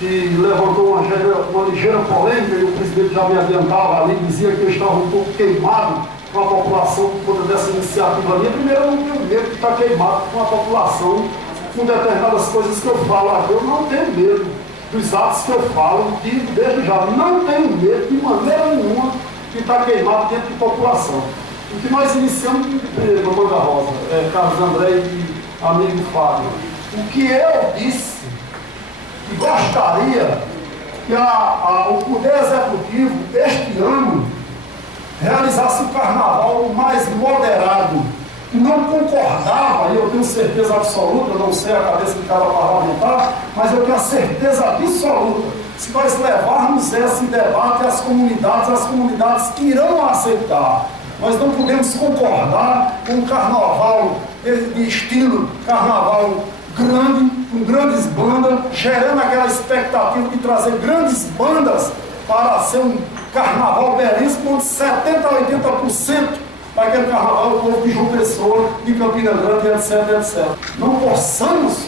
que levantou uma ligeira polêmica, e o presidente já me adiantava ali, dizia que eu estava um pouco queimado com a população por conta dessa iniciativa ali. Primeiro, eu não tenho medo de estar queimado com a população com determinadas coisas que eu falo aqui. Eu não tenho medo dos atos que eu falo, digo desde já, não tenho medo de maneira nenhuma de estar queimado dentro de população. O que nós iniciamos no Manga Rosa, Carlos André e amigo Fábio, o que eu disse que gostaria que o Poder Executivo, este ano, realizasse um carnaval mais moderado, que não concordava, e eu tenho certeza absoluta, não sei a cabeça de cada parlamentar, mas eu tenho a certeza absoluta, se nós levarmos esse debate às comunidades irão aceitar. Nós não podemos concordar com um carnaval de estilo carnaval grande, com grandes bandas, gerando aquela expectativa de trazer grandes bandas para ser um carnaval belíssimo, onde 70% a 80% daquele carnaval é o povo de João Pessoa, de Campina Grande, etc, etc. Não possamos,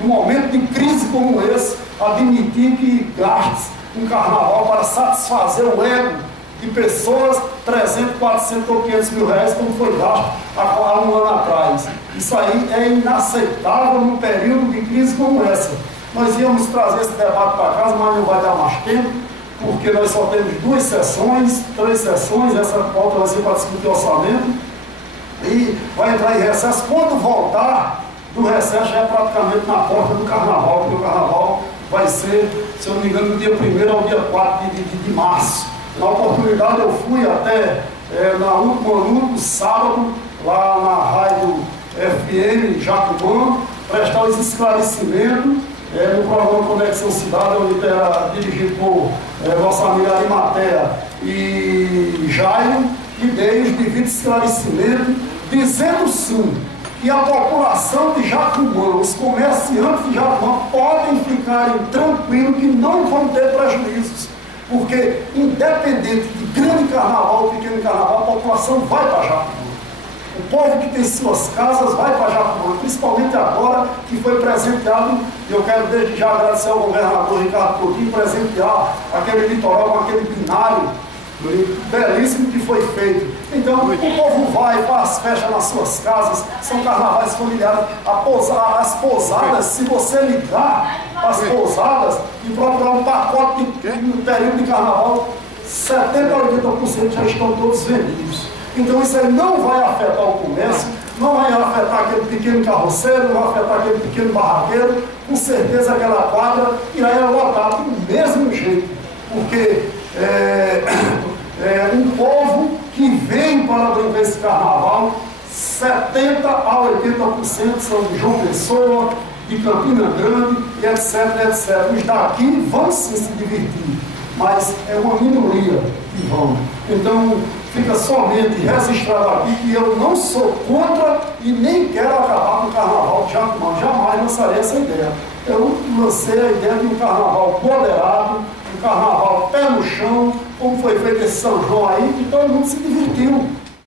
num momento de crise como esse, admitir que gastes um carnaval para satisfazer o ego de pessoas, 300, 400 ou 500 mil reais, como foi gasto há um ano atrás. Isso aí é inaceitável num período de crise como essa. Nós íamos trazer esse debate para casa, mas não vai dar mais tempo, porque nós só temos 2 sessões, 3 sessões, essa pauta vai ser para discutir orçamento, e vai entrar em recesso. Quando voltar do recesso, já é praticamente na porta do carnaval, porque o carnaval vai ser, se eu não me engano, do dia 1º ao dia 4 de março. Na oportunidade eu fui até no último sábado, lá na rádio FM Jacumã, prestar os esclarecimentos no programa Conexão Cidade, onde era dirigido por nossa amiga Arimatea e Jairo, e dei os devidos esclarecimentos, dizendo sim que a população de Jacumã, os comerciantes de Jacumã, podem ficar tranquilos que não vão ter prejuízos. Porque, independente de grande carnaval ou pequeno carnaval, a população vai para Jacumã. O povo que tem suas casas vai para Jacumã, principalmente agora que foi presenteado, e eu quero desde já agradecer ao governador Ricardo Coutinho, presentear aquele litoral com aquele binário belíssimo que foi feito. Então, o povo vai, faz festa nas suas casas, são carnavais familiares. As pousadas, se você ligar as pousadas e procurar um pacote no período de carnaval, 70% a 80% já estão todos vendidos. Então isso aí não vai afetar o comércio, não vai afetar aquele pequeno carroceiro, não vai afetar aquele pequeno barraqueiro. Com certeza aquela quadra irá lotar do mesmo jeito, porque um povo que vem para brincar esse carnaval, 70% a 80% são de João Pessoa, de Campina Grande, e etc, etc. Os daqui vão sim se divertir, mas é uma minoria que vão. Então, fica somente registrado aqui que eu não sou contra e nem quero acabar com o carnaval de Jacumã. Jamais lançarei essa ideia. Eu lancei a ideia de um carnaval moderado, um carnaval pé no chão, como foi feito esse São João aí, que todo mundo se divertiu.